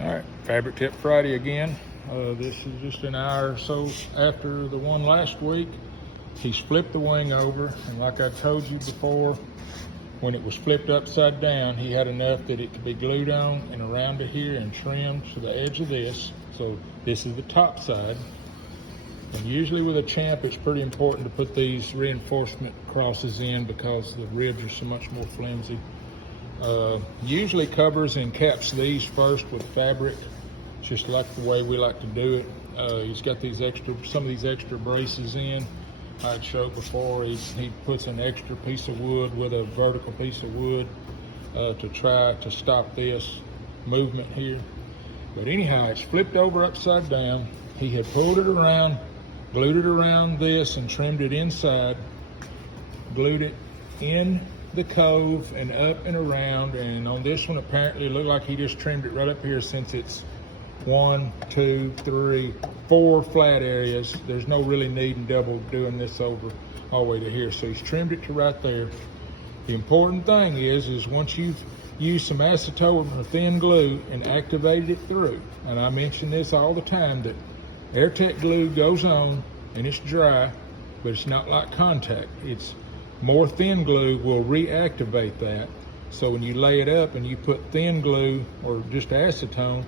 All right, Fabric Tip Friday again. This is just an hour or so after the one last week. He's flipped the wing over, and like I told you before, when it was flipped upside down, he had enough that it could be glued on and around to here and trimmed to the edge of this. So this is the top side. And usually with a champ, it's pretty important to put these reinforcement crosses in because the ribs are so much more flimsy. Usually covers and caps these first with fabric. It's just like the way we like to do it. He's got these some of these extra braces in. I'd showed before, he puts an extra piece of wood with a vertical piece of wood to try to stop this movement here. But anyhow, it's flipped over upside down. He had pulled it around, glued it around this and trimmed it inside, glued it in the cove and up and around, and on this one apparently it looked like he just trimmed it right up here since it's 1, 2, 3, 4 flat areas. There's no really need in double doing this over all the way to here. So he's trimmed it to right there. The important thing is once you've used some acetone or thin glue and activated it through, and I mention this all the time, that AirTech glue goes on and it's dry, but it's not like contact. It's more thin glue will reactivate that. So when you lay it up and you put thin glue or just acetone,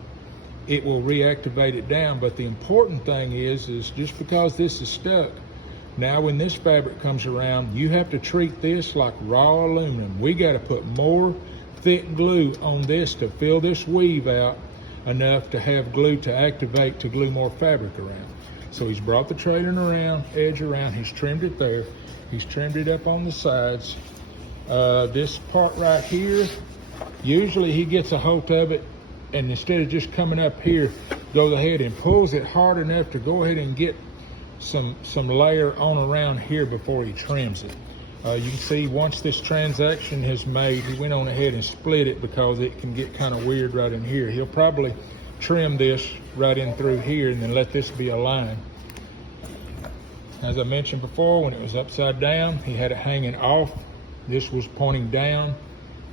it will reactivate it down. But the important thing is just because this is stuck, now when this fabric comes around, you have to treat this like raw aluminum. We got to put more thick glue on this to fill this weave out enough to have glue to activate to glue more fabric around. So he's brought the trailing around, edge around, he's trimmed it there. He's trimmed it up on the sides. This part right here, usually he gets a hold of it and instead of just coming up here, goes ahead and pulls it hard enough to go ahead and get some layer on around here before he trims it. You can see once this transaction has made, he went on ahead and split it because it can get kind of weird right in here. He'll probably trim this right in through here and then let this be a line. As I mentioned before, when it was upside down, he had it hanging off. This was pointing down.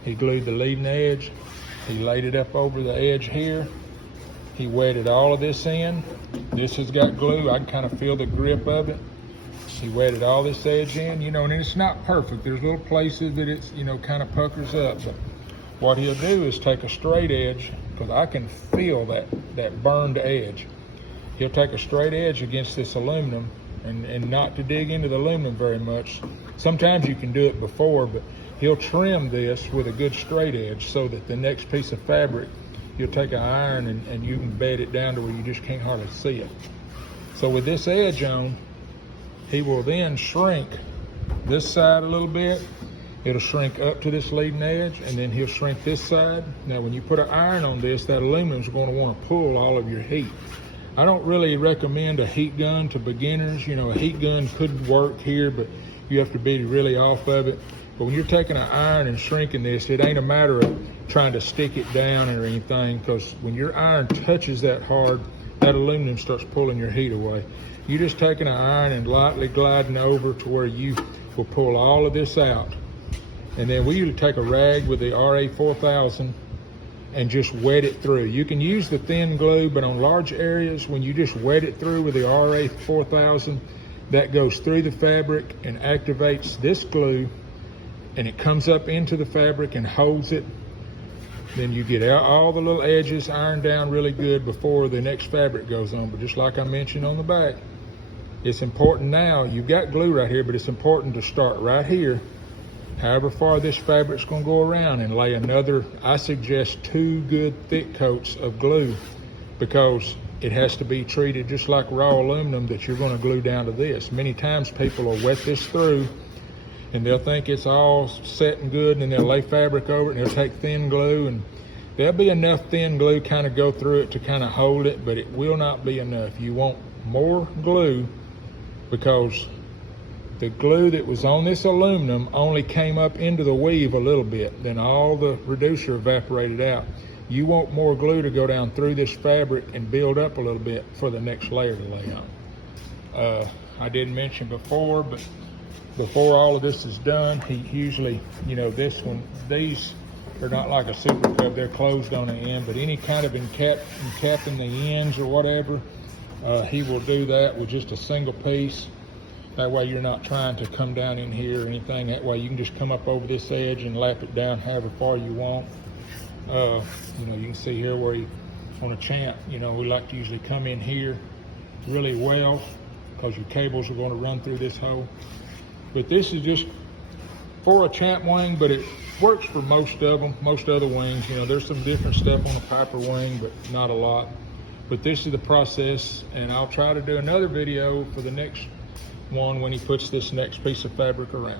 He glued the leading edge. He laid it up over the edge here. He wetted all of this in. This has got glue. I can kind of feel the grip of it. He wetted all this edge in, and it's not perfect. There's little places that it's, kind of puckers up. But what he'll do is take a straight edge, because I can feel that burned edge. He'll take a straight edge against this aluminum, and not to dig into the aluminum very much. Sometimes you can do it before, but he'll trim this with a good straight edge so that the next piece of fabric, you'll take an iron and you can bed it down to where you just can't hardly see it. So with this edge on, he will then shrink this side a little bit. It'll shrink up to this leading edge, and then he'll shrink this side. Now when you put an iron on this, that aluminum's going to want to pull all of your heat. I don't really recommend a heat gun to beginners. A heat gun could work here, but you have to be really off of it. But when you're taking an iron and shrinking this, it ain't a matter of trying to stick it down or anything, because when your iron touches that hard, that aluminum starts pulling your heat away. You're just taking an iron and lightly gliding over to where you will pull all of this out. And then we usually take a rag with the RA4000 and just wet it through. You can use the thin glue, but on large areas, when you just wet it through with the RA4000, that goes through the fabric and activates this glue, and it comes up into the fabric and holds it. Then you get out all the little edges ironed down really good before the next fabric goes on. But just like I mentioned on the back, it's important now, you've got glue right here, but it's important to start right here, however far this fabric's gonna go around, and lay another, I suggest 2 good thick coats of glue, because it has to be treated just like raw aluminum that you're gonna glue down to this. Many times people will wet this through and they'll think it's all set and good, and then they'll lay fabric over it and they'll take thin glue, and there'll be enough thin glue kind of go through it to kind of hold it, but it will not be enough. You want more glue, because the glue that was on this aluminum only came up into the weave a little bit, then all the reducer evaporated out. You want more glue to go down through this fabric and build up a little bit for the next layer to lay on. I didn't mention before, but before all of this is done, he usually, this one, these They're not like a super cub, they're closed on the end, but any kind of encapping the ends or whatever, he will do that with just a single piece. That way you're not trying to come down in here or anything. That way you can just come up over this edge and lap it down however far you want. You know, you can see here where on a champ, you know, we like to usually come in here really well because your cables are going to run through this hole. But this is just for a champ wing, but it works for most of them, most other wings. You know, there's some different stuff on a Piper wing, but not a lot. But this is the process, and I'll try to do another video for the next one when he puts this next piece of fabric around.